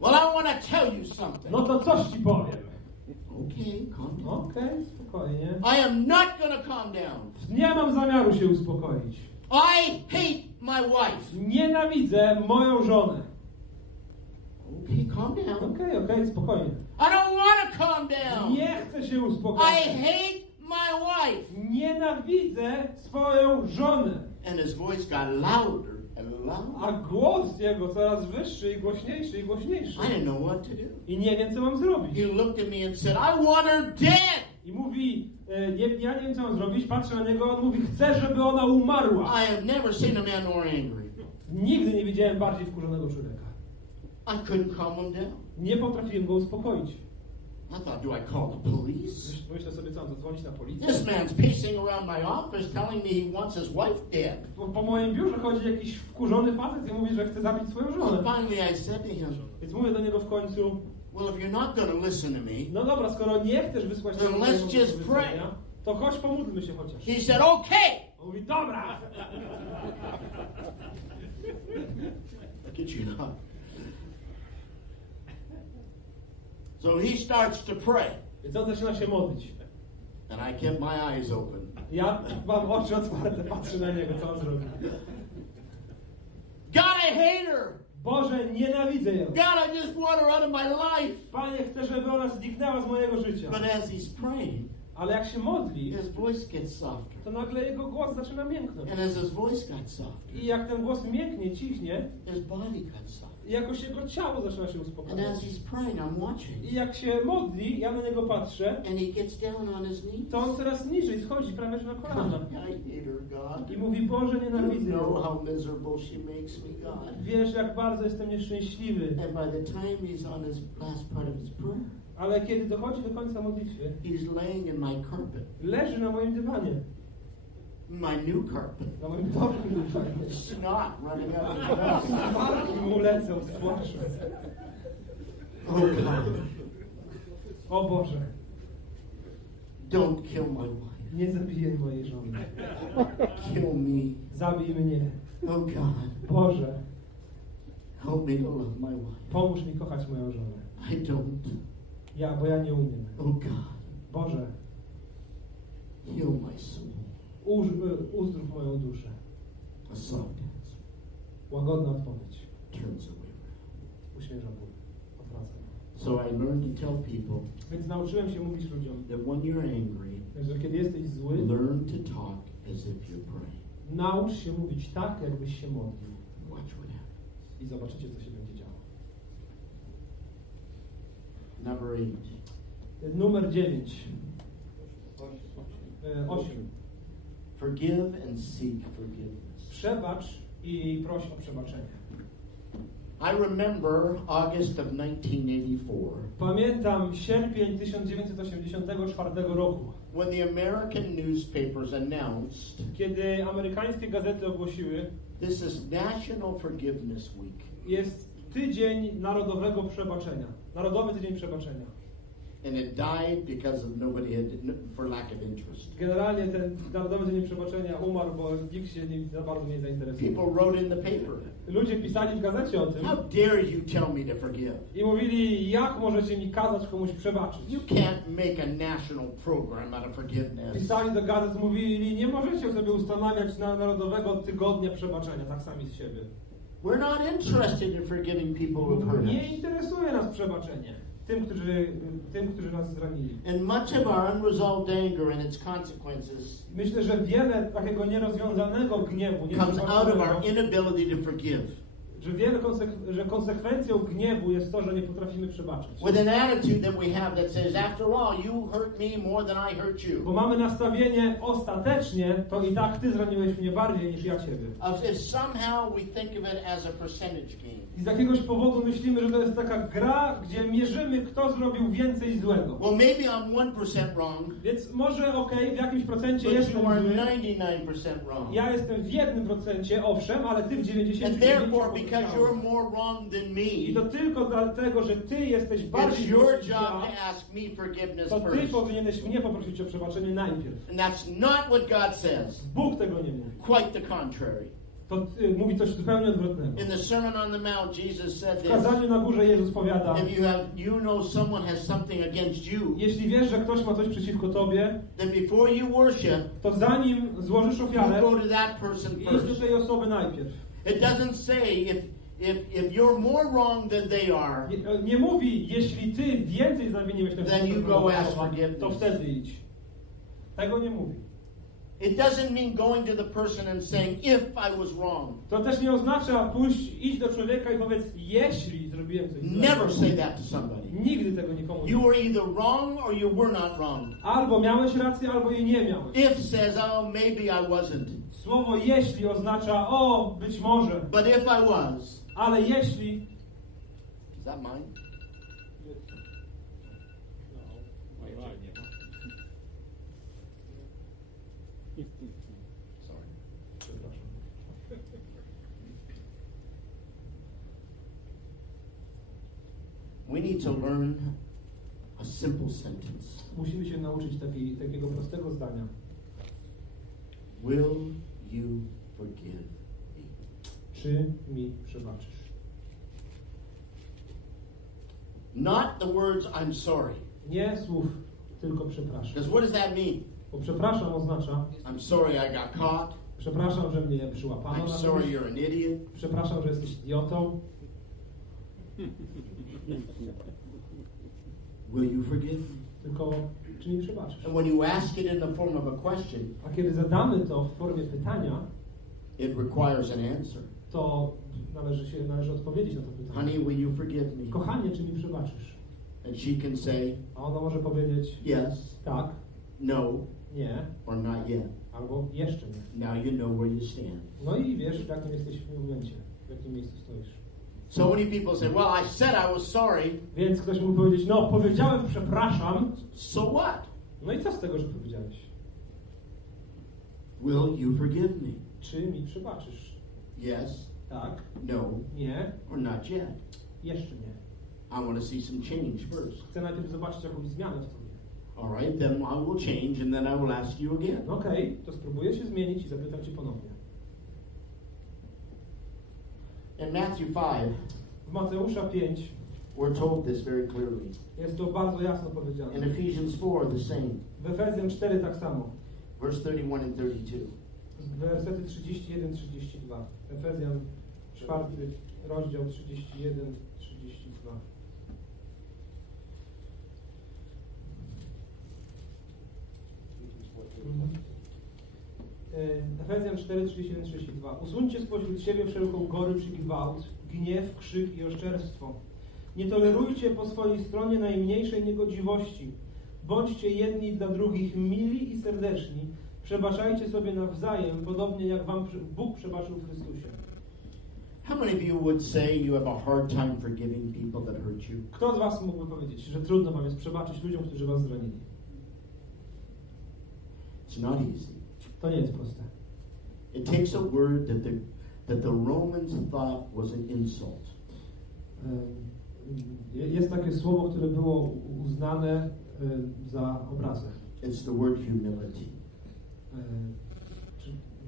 Well, I want to tell you something. No to coś ci powiem. Okay, calm down. Okej, spokojnie. I am not going to calm down. Nie mam zamiaru się uspokoić. I hate my wife. Nienawidzę moją żonę. Okay, calm down. Okej, spokojnie. I don't want to calm down. Nie chcę się I uspokoić. hate my wife. Nienawidzę swoją żonę. And his voice got louder and louder. A głos jego coraz wyższy i głośniejszy i głośniejszy. I didn't know what to do. I nie wiem, co mam zrobić. He looked at me and said, I want her dead. I mówi, ja nie wiem, co mam zrobić. Patrzę na niego, on mówi, chcę, żeby ona umarła. I have never seen a man more angry. Nigdy nie widziałem bardziej wkurzonego człowieka. I couldn't calm him down. Nie potrafiłem go uspokoić. I thought, do I call the police? Myślę sobie, co mam zadzwonić na policję? This man's pacing around my office telling me he wants his wife dead. Po moim biurze chodzi jakiś wkurzony facet i mówi, że chce zabić swoją So żonę. finally I said to him, Więc mówię do niego w końcu, well, if you're not going to listen to me, no dobra, skoro nie chcesz wysłać Then tego let's swojego just powiedzenia, to chodź pomódlmy się chociaż. he said, okay. On mówi, dobra. Look at you now. So he starts to pray. Więc on zaczyna się modlić. And I kept my eyes open. Ja mam oczy otwarte, patrzę na niego, co on zrobi. God, I hate her. Boże, nienawidzę ją. God, I just want her out of my life. Panie, chcę, żeby ona zniknęła z mojego życia. But as he's praying, Ale jak się modli, his voice gets softer. to nagle jego głos zaczyna mięknąć. And as his voice got softer, I jak ten głos mięknie, cichnie, his body got softer. i jakoś jego ciało zaczyna się And uspokajać. as he's praying, I'm watching. I jak się modli, ja na niego patrzę, And he gets down on his knees. to on coraz niżej schodzi, prawie że na kolana. I hate her, God. I mówi, Boże, You nienawidzę know ją. how miserable she makes me, God. Wiesz, jak bardzo jestem nieszczęśliwy. And by the time he's on his last part of his prayer, Ale kiedy dochodzi do końca modlitwy, he's laying in my carpet, leży na moim dywanie. my new carpet. Na moim dobrym dywanie. Snot running out of his mouth. Smarki mu lecą z płaszczu. Oh, God. O Boże, Don't kill my wife. nie zabijaj mojej żony. Kill me. Zabij mnie. Oh, God. Boże, Help me to love my wife. pomóż mi kochać moją żonę. I don't. Bo ja nie umiem. Oh, God. Boże, Heal my soul. uzdrów moją duszę. A soft answer Łagodna odpowiedź. turns away wrath. Uśmierza ból. Odwraca. So I learned to tell people Więc nauczyłem się mówić ludziom, that when you're angry, że kiedy jesteś zły, learn to talk as if you're praying. naucz się mówić tak, jakbyś się modlił. Watch what happens. I zobaczycie, co się będzie działo. Number 8. Numer 9. 8. Forgive and seek forgiveness. Przebacz i proś o przebaczenie. I remember August of 1984 Pamiętam sierpień 1984 roku, when the American newspapers announced kiedy amerykańskie gazety ogłosiły, this is National Forgiveness Week. jest Tydzień Narodowego Przebaczenia. Narodowy Tydzień Przebaczenia. And it died because of for lack of interest. Generalnie ten Narodowy Tydzień Przebaczenia umarł, bo nikt się nim za bardzo nie zainteresował. People wrote in the paper, Ludzie pisali w gazecie o tym how dare you tell me to forgive? i mówili, jak możecie mi kazać komuś przebaczyć. You can't make a national program out of forgiveness. Pisali do gazet, mówili, nie możecie sobie ustanawiać Narodowego Tygodnia Przebaczenia, tak sami z siebie. We're not interested in forgiving people who have hurt Nie us. interesuje nas przebaczenie tym, którzy nas zranili. And much of our unresolved anger and its consequences Myślę, że wiele takiego nierozwiązanego gniewu, comes out of our inability to forgive. że konsekwencją gniewu jest to, że nie potrafimy przebaczyć. With an attitude that we have that says, after all, you hurt me more than I hurt you. Bo mamy nastawienie ostatecznie, to i tak ty zraniłeś mnie bardziej niż ja ciebie. If somehow we think of it as a percentage game. I z jakiegoś powodu myślimy, że to jest taka gra, gdzie mierzymy, kto zrobił więcej złego. Well, maybe I'm 1% wrong, Więc może w jakimś procencie but jestem you are zły. 99% wrong. Ja jestem w 1%, owszem, ale ty w 99%. And therefore, because you're more wrong than I me, to tylko dlatego, że ty jesteś bardziej it's your zły niż job to ja, ask me forgiveness to ty first. powinieneś mnie poprosić o przebaczenie najpierw. And that's not what God says. Bóg tego nie mówi. Quite the contrary. To mówi coś zupełnie odwrotnego. In the Sermon on the Mount, Jesus said W this. kazaniu na górze Jezus powiada, If someone has something against you, jeśli wiesz, że ktoś ma coś przeciwko tobie, then before you worship, to zanim złożysz ofiarę, you go to that person idź do first. tej osoby najpierw. It doesn't say if you're more wrong than they are, Nie mówi, jeśli ty więcej zawiniłeś na Then you go ask osoba, forgiveness. to wtedy idź. Tego nie mówi. it doesn't mean going to the person and saying, if I was wrong. To też nie oznacza idź do człowieka i powiedz, jeśli zrobiłem coś złego. Never say that to somebody. Nigdy tego nikomu nie You mów. were either wrong or you were not wrong. Albo miałeś rację, albo jej nie miałeś. If says, oh, maybe I wasn't. Słowo jeśli oznacza, być może. But if I was, Ale jeśli... is that mine? Sorry. We need to learn a simple sentence. Musimy się nauczyć takiego prostego zdania. Will you forgive me? Czy mi przebaczysz? Not the words I'm sorry. Nie słów, tylko przepraszam. Because what does that mean? Bo przepraszam oznacza, I'm sorry I got caught. przepraszam, że mnie przyłapano I'm na sorry czymś. you're an idiot. Przepraszam, że jesteś idiotą. Will you forgive me? Tylko czy mi przebaczysz? And when you ask it in the form of a question, A kiedy zadamy to w formie pytania, it requires an answer. to należy odpowiedzieć na to pytanie. Honey, will you forgive me? Kochanie, czy mi przebaczysz? And she can say A ona może powiedzieć yes, tak, no, nie, or not yet. albo jeszcze nie. Now you know where you stand. No i wiesz, w jakim jesteś w tym momencie, w jakim miejscu stoisz. So many people say, well, I said I was sorry. Więc ktoś mógł powiedzieć, no powiedziałem przepraszam. So what? No i co z tego, że powiedziałeś? Will you forgive me? Czy mi przebaczysz? Yes, Tak, no, nie, or not yet. jeszcze nie. I want to see some change first. Chcę najpierw zobaczyć jakąś zmianę w tobie. All right, then I will change and then I will ask you again. No okej, to spróbuję się zmienić i zapytam cię ponownie. In Matthew 5, W Mateusza 5 we're told this very clearly. jest to bardzo jasno In powiedziane. Ephesians 4, the same. W Efezjan 4 tak samo. Verse 31 and 32. Wersety 31-32. Efezjan 4, rozdział 31-32. Efezjan 4:31-32. Usuńcie spośród siebie wszelką gorycz i gwałt, gniew, krzyk i oszczerstwo. Nie tolerujcie po swojej stronie najmniejszej niegodziwości. Bądźcie jedni dla drugich mili i serdeczni. Przebaczajcie sobie nawzajem, podobnie jak wam Bóg przebaczył w Chrystusie. How many of you would say you have a hard time forgiving people that hurt you? Kto z was mógłby powiedzieć, że trudno wam jest przebaczyć ludziom, którzy was zranili? It's not easy. To nie jest proste. It takes a word that the Romans thought was an insult. Jest takie słowo, które było uznane za obrazę. It's the word humility.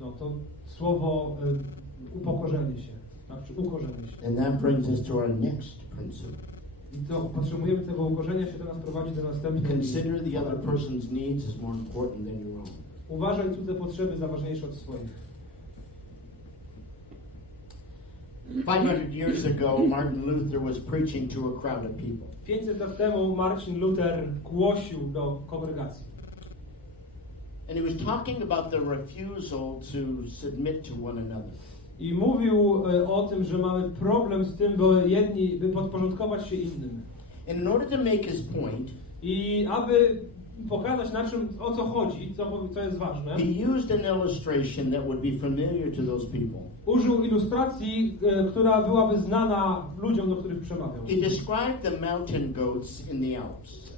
No to słowo upokorzenie się, tak, czy ukorzenie się. And that brings us to our next principle. I to potrzebujemy tego ukorzenia się, to nas prowadzi do następnej. Consider the other person's needs as more important than your own. Uważaj cudze potrzeby za ważniejsze od swoich. 500 years ago, Martin Luther was preaching to a crowd of people. 500 lat temu Marcin Luther głosił do kongregacji. And he was talking about the refusal to submit to one another. I mówił o tym, że mamy problem z tym, by podporządkować się innym. And in order to make his point, I aby pokazać o co chodzi, co jest ważne, he used an illustration that would be familiar to those people. użył ilustracji, która byłaby znana ludziom, do których przemawiał. He described the mountain goats in the Alps.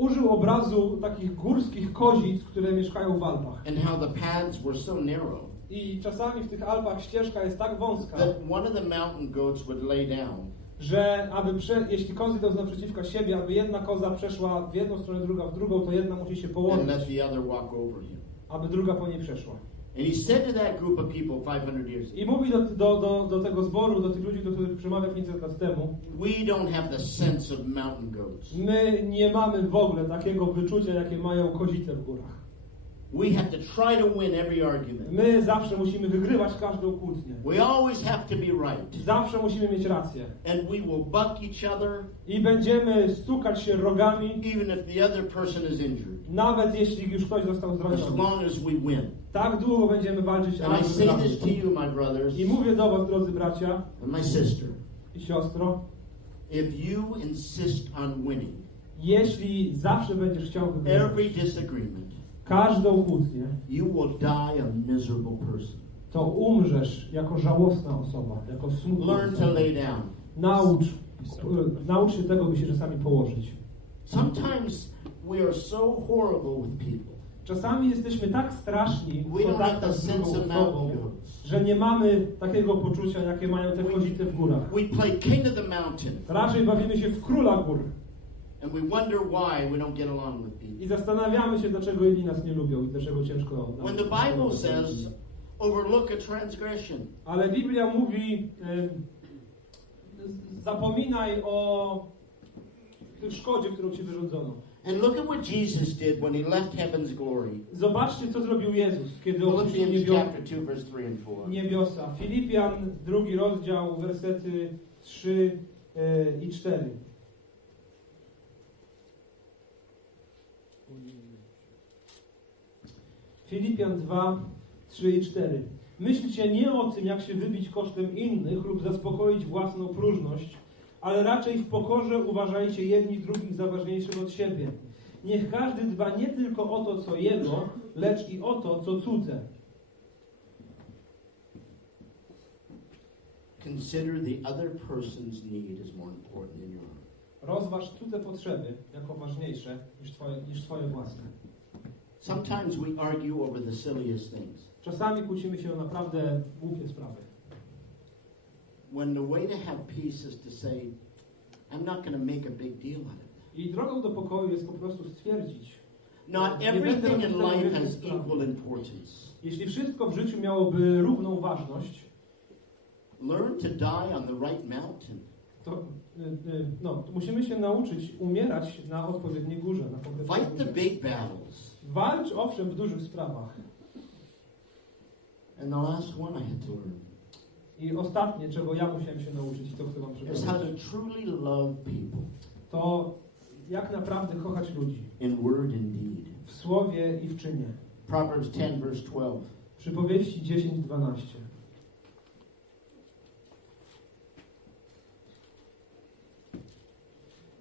Użył obrazu takich górskich kozic, które mieszkają w Alpach. And how the paths were so narrow. I czasami w tych Alpach ścieżka jest tak wąska, That one of the mountain goats would lay down. że jeśli kozy idą naprzeciwko siebie, aby jedna koza przeszła w jedną stronę, druga w drugą, to jedna musi się And położyć, let the other walk over him. aby druga po niej przeszła. And he said to that group of people 500 years ago, I mówi do tego zboru, do tych ludzi, do których przemawia 500 lat temu, we don't have the sense of mountain goats. my nie mamy w ogóle takiego wyczucia, jakie mają kozice w górach. We have to try to win every argument. My zawsze musimy wygrywać każdą kłótnię. We always have to be right. Zawsze musimy mieć rację. And we will buck each other I będziemy stukać się rogami, even if the other person is injured. nawet jeśli już ktoś został As zraniony. long as we win. Tak długo będziemy walczyć, And I aż say wygramy. this to you, my brothers I mówię do was, drodzy bracia and my sister. i siostro, If you insist on winning jeśli zawsze będziesz chciał every wygrywać disagreement, każdą kłótnię, you will die a miserable person. to umrzesz jako żałosna osoba, jako smutna Learn to osoba. lay down. Naucz się tego, by się czasami położyć. Sometimes we are so horrible with people. Czasami jesteśmy tak straszni w We don't have kontaktach the z drugą sense of osobą, mountain goats. że nie mamy takiego poczucia, jakie mają te kozice w górach. We play king of the mountain, Raczej bawimy się w króla gór and we wonder why we don't get along with people. i zastanawiamy się, dlaczego inni nas nie lubią i dlaczego ciężko nam. When the Bible says, overlook a transgression, Ale Biblia mówi, zapominaj o tej szkodzie, którą ci wyrządzono. and look at what Jesus did when he left heaven's glory. Zobaczcie, co zrobił Jezus, kiedy opuścił Philippians chapter 2, verse 3 and 4. niebiosa. Filipian, 2 rozdział, wersety 3 i 4. Filipian 2, 3 i 4. Myślcie nie o tym, jak się wybić kosztem innych lub zaspokoić własną próżność, ale raczej w pokorze uważajcie jedni drugich za ważniejszych od siebie. Niech każdy dba nie tylko o to, co jego, lecz i o to, co cudze. Consider the other person's need as more important than your own. Rozważ cudze potrzeby jako ważniejsze niż twoje własne. Sometimes we argue over the silliest things. Czasami kłócimy się o naprawdę głupie sprawy. When the way to have peace is to say, I'm not going to make a big deal out of it. I drogą do pokoju jest po prostu stwierdzić, Not Nie będę everything in rozmawiał life wielkiej has sprawy. equal importance. jeśli wszystko w życiu miałoby równą ważność, Learn to die on the right mountain. to musimy się nauczyć umierać na odpowiedniej górze. Na konkretnej Fight the górze. big battles. Walcz owszem w dużych sprawach. And the last one I had to learn I ostatnie, czego ja musiałem się nauczyć i to chcę wam is how przekazać, to truly love people to jak naprawdę kochać ludzi in word and deed. w słowie i w czynie. Proverbs 10, verse 12. Przypowieści 10:12.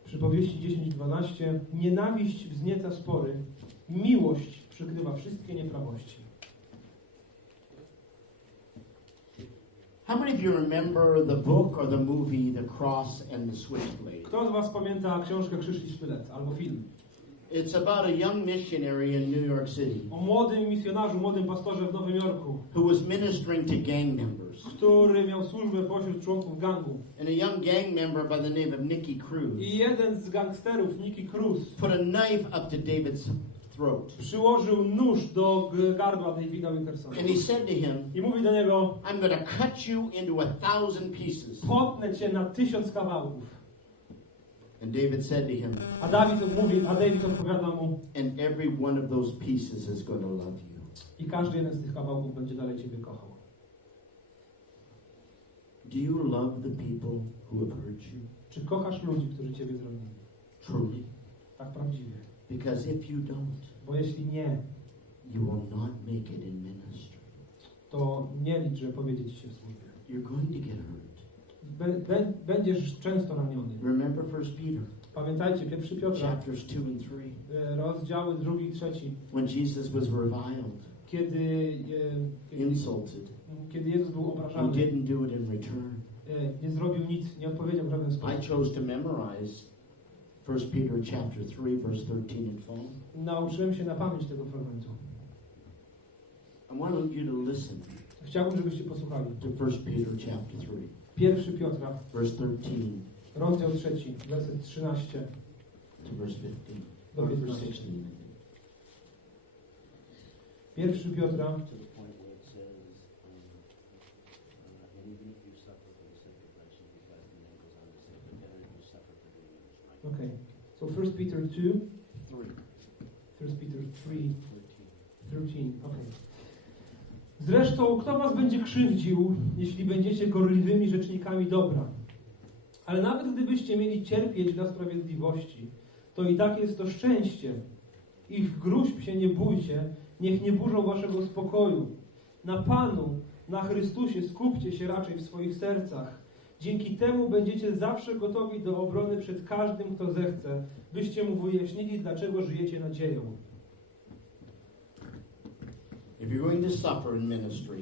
Przypowieści 10:12. Nienawiść wznieca spory, miłość przykrywa wszystkie nieprawości. How many of you remember the book or the movie The Cross and the Switchblade? Kto z was pamięta książkę Krzyż i Sztylet albo film? It's about a young missionary in New York City O młodym misjonarzu, młodym pastorze w Nowym Jorku, who was ministering to gang members. który miał służbę pośród członków gangu. And a young gang member by the name of Nicky Cruz I jeden z gangsterów, Nicky Cruz, put a knife up to David's throat. przyłożył nóż do gardła Davida Wilkersona. And he said to him, I mówi do niego: I'm going to cut you into 1,000 pieces. potnę cię na 1000 kawałków. And David said to him, A David odpowiada mu: and every one of those pieces is going to love you. i każdy jeden z tych kawałków będzie dalej ciebie kochał. Do you love the people who have hurt you? Czy kochasz ludzi, którzy ciebie zranili? Truly. Tak prawdziwie. Because if you don't, Bo jeśli nie, you will not make it in ministry. to nie licz, że powiedzie ci się w służbie. You're going to get hurt. Będziesz często raniony. Remember 1 Peter, Pamiętajcie, 1 Piotra, chapters 2 and 3. rozdziały 2 i 3, When Jesus was reviled, kiedy insulted, Jezus był he obrażany, didn't do it in return. nie zrobił nic, nie odpowiedział w żaden I sposób. chose to memorize 1 Peter chapter 3, verse 13 and following. Nauczyłem się na pamięć tego fragmentu. I want you to listen Chciałbym, żebyście posłuchali. to 1 Peter chapter 3, 1 Piotra, verse 13 rozdział 3, werset 13 to verse 15, do or verse 15. 16. 1 Piotra, To the point where it says, and even if you suffer for the sake of righteousness, and then it goes on to say, but better if you suffer for doing what is right. okay. So 1 Peter 2, 3, 1 Peter 3, 13. 13, okay. Zresztą, kto was będzie krzywdził, jeśli będziecie gorliwymi rzecznikami dobra? Ale nawet gdybyście mieli cierpieć dla sprawiedliwości, to i tak jest to szczęście. Ich gróźb się nie bójcie, niech nie burzą waszego spokoju. Na Panu, na Chrystusie skupcie się raczej w swoich sercach. Dzięki temu będziecie zawsze gotowi do obrony przed każdym, kto zechce, byście mu wyjaśnili, dlaczego żyjecie nadzieją. If you're going to suffer in ministry,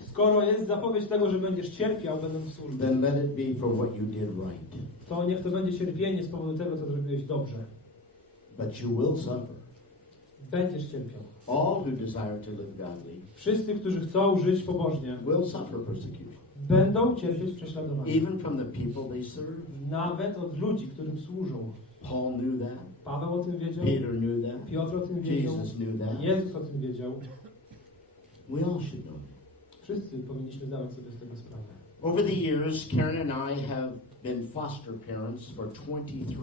Skoro jest zapowiedź tego, że będziesz cierpiał, będąc w służbie, then let it be for what you did right. to niech to będzie cierpienie z powodu tego, co zrobiłeś dobrze. But you will suffer. Będziesz cierpiał. All who desire to live godly Wszyscy, którzy chcą żyć pobożnie, will suffer persecution, będą cierpieć prześladowanie. even from the people they serve. Nawet od ludzi, którym służą. Paul knew that. Paweł o tym wiedział, Peter knew that. Piotr o tym wiedział, Jesus knew that. Jezus o tym wiedział. We all should know. Wszyscy powinniśmy zdawać sobie z tego sprawę. Over the years, Karen and I have been foster parents for 23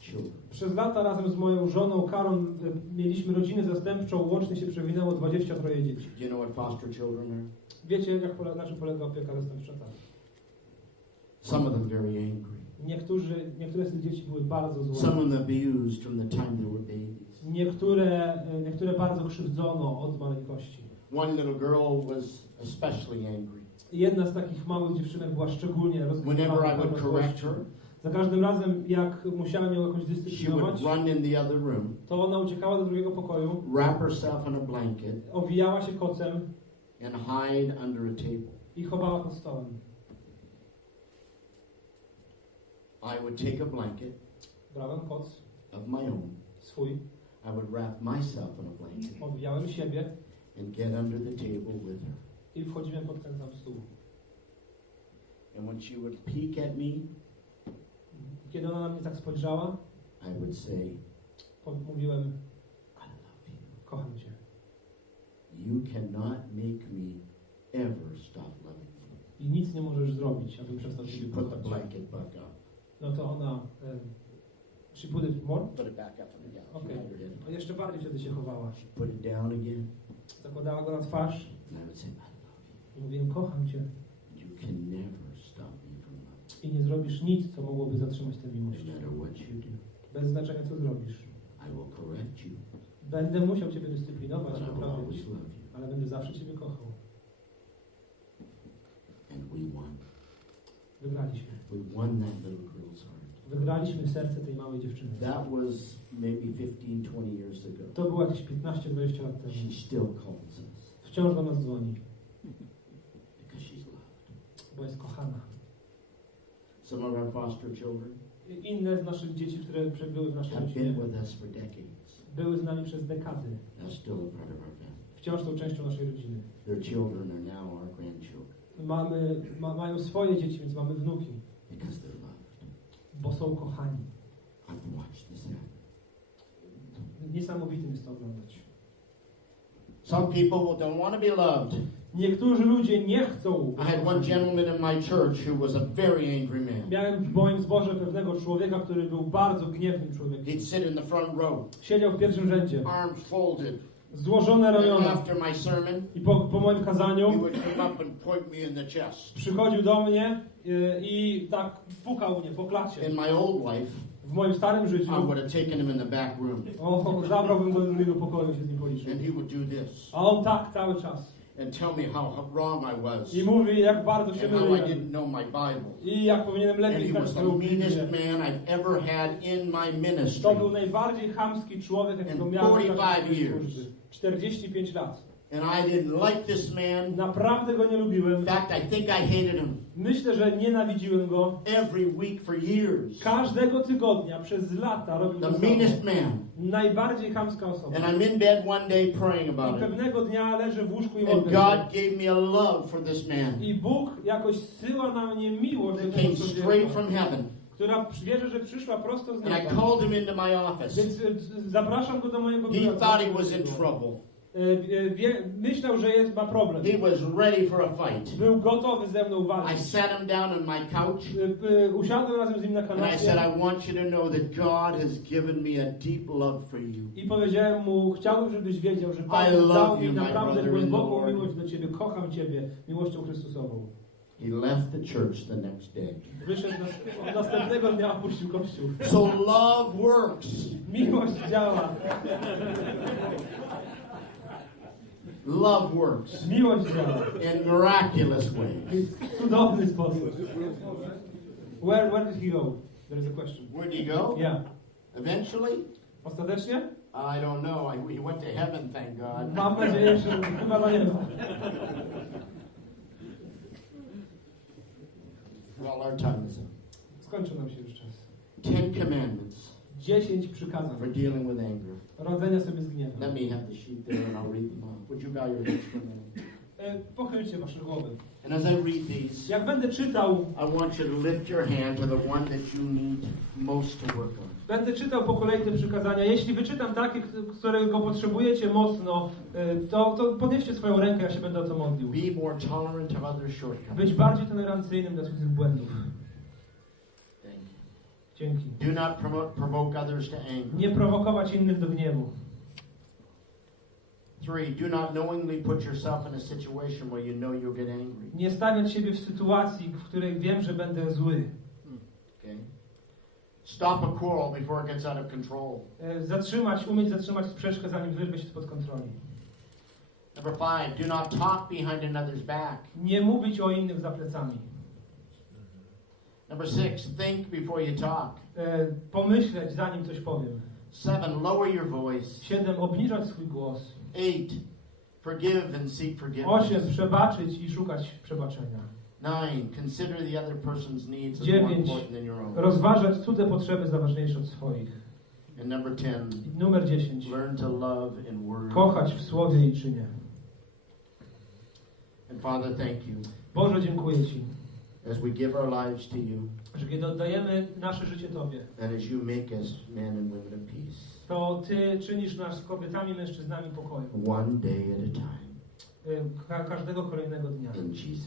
children. Przez lata razem z moją żoną Karą mieliśmy rodzinę zastępczą, łącznie się przewinęło 23 dzieci. Do you know what foster children are? Wiecie, na czym polega opieka zastępcza? Tak. Some of them very angry. Niektóre z tych dzieci były bardzo złe. Some of them abused from the time they were babies. Niektóre bardzo krzywdzono od maleńkości. One little girl was especially angry. Jedna z takich małych dziewczynek była szczególnie rozgniewana. Whenever I would correct her, Za każdym razem, jak musiałem ją jakoś she would dyscyplinować, run in the other room, to ona uciekała do drugiego pokoju, wrap herself in a blanket, owijała się kocem and hide under a table. i chowała pod stołem. I would take a blanket Brałem koc of my own. swój, I would wrap myself in a blanket owijałem siebie and get under the table with her. i wchodziłem pod ten sam stół. And when she would peek at me, Kiedy ona na mnie tak spojrzała, I would say, mówiłem: I love you. kocham cię. You cannot make me ever stop loving you. I nic nie możesz zrobić, abym przestał She ciebie put the kochać. blanket back up. No to ona... She put it more? Put it back up on the couch. Okej. She had A jeszcze bardziej wtedy się chowała. She put it down again. Zakładała go na twarz And I would say, I love you. i mówiłem: kocham cię. You can never stop me from loving I nie zrobisz nic, co mogłoby zatrzymać tę you. miłość. No matter what you do, Bez znaczenia, co zrobisz. I will correct you, Będę musiał ciebie dyscyplinować, but I will poprawić, always love you. ale będę zawsze Ciebie kochał. And we won. Wygraliśmy. We won that little girl's heart. Wygraliśmy serce tej małej dziewczyny. That was maybe 15-20 years ago. To było jakieś 15-20 lat temu. She still calls us Wciąż do nas dzwoni, because she's loved. bo jest kochana. Some of our foster children Inne z naszych dzieci, które były w naszej have been rodzinie, with us for decades. były z nami przez dekady. They're still a part of our family. Wciąż są częścią naszej rodziny. Their children are now our grandchildren Mają swoje dzieci, więc mamy wnuki, because they're loved. bo są kochani. I've watched this happen. Niesamowitym jest to oglądać. Some people don't want to be loved. Niektórzy ludzie nie chcą. I had one gentleman in my church who was a very angry man. Miałem w moim zborze pewnego człowieka, który był bardzo gniewnym człowiekiem. He'd sit in the front row, Siedział w pierwszym rzędzie, arms folded. złożone And ramiona. after my sermon, I po moim he kazaniu would come up and point me in the chest. przychodził do mnie i tak pukał mnie po klacie. In my old life, W moim starym życiu I would have taken him in the back room, zabrałbym go do drugiego pokoju, się z nim policzył. and he would do this A on tak cały czas. and tell me how wrong I was, I mówi, jak bardzo się and how I myliłem. didn't know my Bible. I jak powinienem And lepiej he znać was the swoją meanest Biblię. man I've ever had in my To ministry. był najbardziej chamski człowiek, jakiego In miałem w 45 czasie years. służby. 45 lat. And I didn't like this man. Naprawdę go nie lubiłem. In fact, I think I hated him Myślę, że nienawidziłem go. every week for years. Każdego tygodnia, przez lata robił to The samo. meanest man. Najbardziej chamska osoba. And I'm in bed one day praying I about it. pewnego dnia leżę w łóżku i And modlę God się. gave me a love for this man. I Bóg jakoś zsyła na mnie miłość do It tego came straight człowieka, from heaven. która wierzę, że przyszła prosto z And I nieba. called him into my office. Więc zapraszam go do mojego He biura. thought he was in trouble. Myślał, że ma problem. He was ready for a fight. Był gotowy ze mną I walczyć. sat him down on my couch Usiadłem razem z nim na and I kanapie said, I want you to know that God has given me a deep love for you. i powiedziałem mu, chciałbym, żebyś wiedział, że I Pan love dał you, mi my naprawdę brother in the głęboką Lord. miłość do Ciebie. Kocham Ciebie miłością Chrystusową. He left the church the next day. Wyszedł następnego dnia, opuścił kościół. So love works. Miłość działa. Love works Miłość działa. in miraculous ways. W cudowny sposób. Where did he go? There is a question. Where'd he go? Yeah. Eventually? Ostatecznie? I don't know. He went to heaven, thank God. Mam nadzieję, że chyba na niebo. Well, our time is up. Skończył nam się już czas. 10 commandments 10 przykazań. for dealing with anger. Rodzenia sobie z gniewem. Let me have the sheet there and I'll read them off. Would you bow your heads for a minute? Pochylcie wasze głowy. And as I read these, Jak będę czytał, I want you to lift your hand to the one that you need most to work on. będę czytał po kolei te przykazania. Jeśli wyczytam takie, którego potrzebujecie mocno, to podnieście swoją rękę, ja się będę o to modlił. Be more tolerant of others' shortcomings. Być bardziej tolerancyjnym dla cudzych błędów. Thank you. Dzięki. Do not provoke others to anger. Nie prowokować innych do gniewu. 3, do not knowingly put yourself in a situation where you know you'll get angry. Nie stawiać siebie w sytuacji, w której wiem, że będę zły. Okay? Stop a quarrel before it gets out of control. Umieć zatrzymać sprzeczkę, zanim wyrwie się spod kontroli. Number 5, do not talk behind another's back. Nie mówić o innych za plecami. Number 6, think before you talk. Pomyśleć, zanim coś powiem. 7, lower your voice. 7. Obniżać swój głos. 8, forgive and seek 8. forgiveness. Przebaczyć i szukać przebaczenia. 9, consider the other person's needs as more 9. important than your own. Rozważać cudze potrzeby za ważniejsze od swoich. And number 10, I numer 10. learn to love in word. Kochać w słowie i czynie. And Father, thank you Boże, dziękuję Ci, as we give our lives to you że kiedy oddajemy nasze życie Tobie, and as you make us men and women of peace. to Ty czynisz nas kobietami, mężczyznami pokoju. One day at a time. Każdego kolejnego dnia. In Jesus'